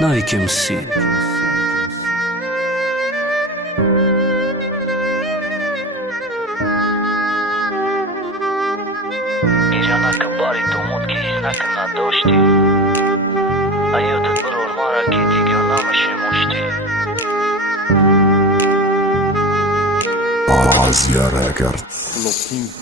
Նայք եմ սի Գիրանակը բարի դոմոտքի հիսնակը նա դոշտի Այոթըտ բրոր մարակի դիգյոնամը շեմոշտի Azia Records.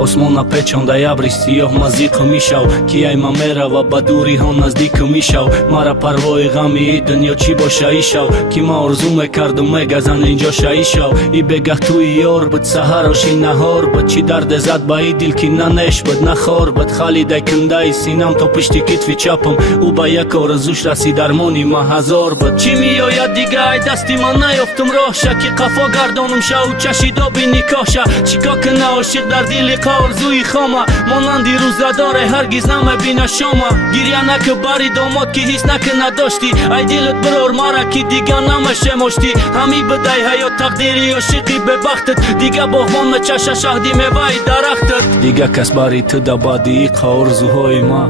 Osmona pečon da ja bristio maziko mišao Kijaj mamerava baduri hon nazdiko mišao Mara parvoj gami idën jo qibo sha ishao Kima orzume kardu me gazanin gjosha ishao I begahtu I orbët Sahara shin na horbët Qi darde zat ba I dilkin na neshbët Na horbët Khali daj këndaj sinam to pështi kitvi qapëm U bajako rëzushra si darmoni ma hazorbët Qimi jo ja digaj dasti manaj oftëm rohsha Ki kafo gardonëm sha u qashi dobi një kosha Qiko këna o shik dardili Orzu I khoma Monandi ruzadore Hargiz na me bina shoma Girjana kë bari domot ki hisna këna doshti Aj dilët bëror mara ki diga na me shemoshti Hami bëdaj hajo takdiri o shiki be baktët Diga bohmon me qasha shahdi me vaj daraktët Diga kas bari të da badi I ka orzu hoj ma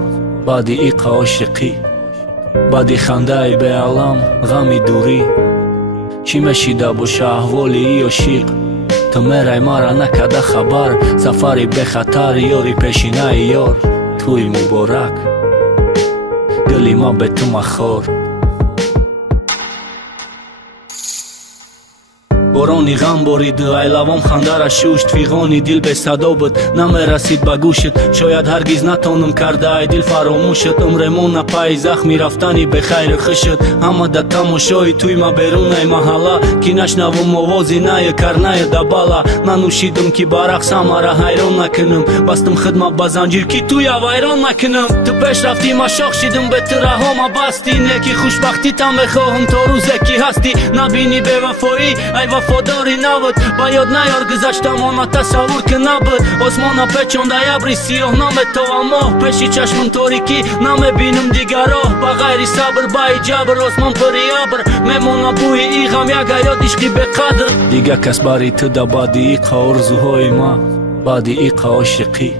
Badi I ka o shiki Badi khandaj be alam Gami duri Qime shida bu shahvoli I o shik Të meraj mara në kada khabar Safari be khatari jori peshina I jor Tuj mu borak Gëli ma betu ma khor Boroni gambori dë ajlavom khandara shusht Figoni dil be sadobët Na me rasit bagushët Shoyad hargiz na tonëm karda aj dil faromushët Remona pa I zakhmi raftani be khajrë khëshët Hama da tamo shoj tuj ma berunaj mahala Kinash na vëm ovozi na jë karnajë da bala Na nushidëm ki barak samara hajron na kënëm Bastëm khëdma bazangjir ki tuja vajron na kënëm Të pesh rafti ma shok shidëm be të rahoma basti Ne ki khushbakti ta me khohëm toruze ki hasti Na bini be vafoi aj Fodori navët Bajot na jor gëzash ta mona ta savur kënabët Osmona peqon da jabri si oh na me tova moh Peshi qash mëntori ki na me binëm digaroh Bagajri sabër ba I gjabër Osmon për I abër Me mona buhi I gam jaga jo dishki be kadër Diga kas bari të da badi I ka orzu hoj ma Badi I ka o shiki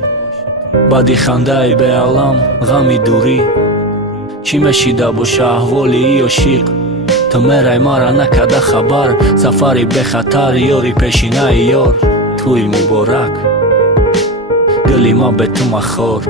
Badi khandaj be alam Gami duri Qime shida bu shahvoli I o shik Të meraj mara në kada khabar Safari be khatari jori peshina I jor Tuj mu borak Gëli ma betu ma khor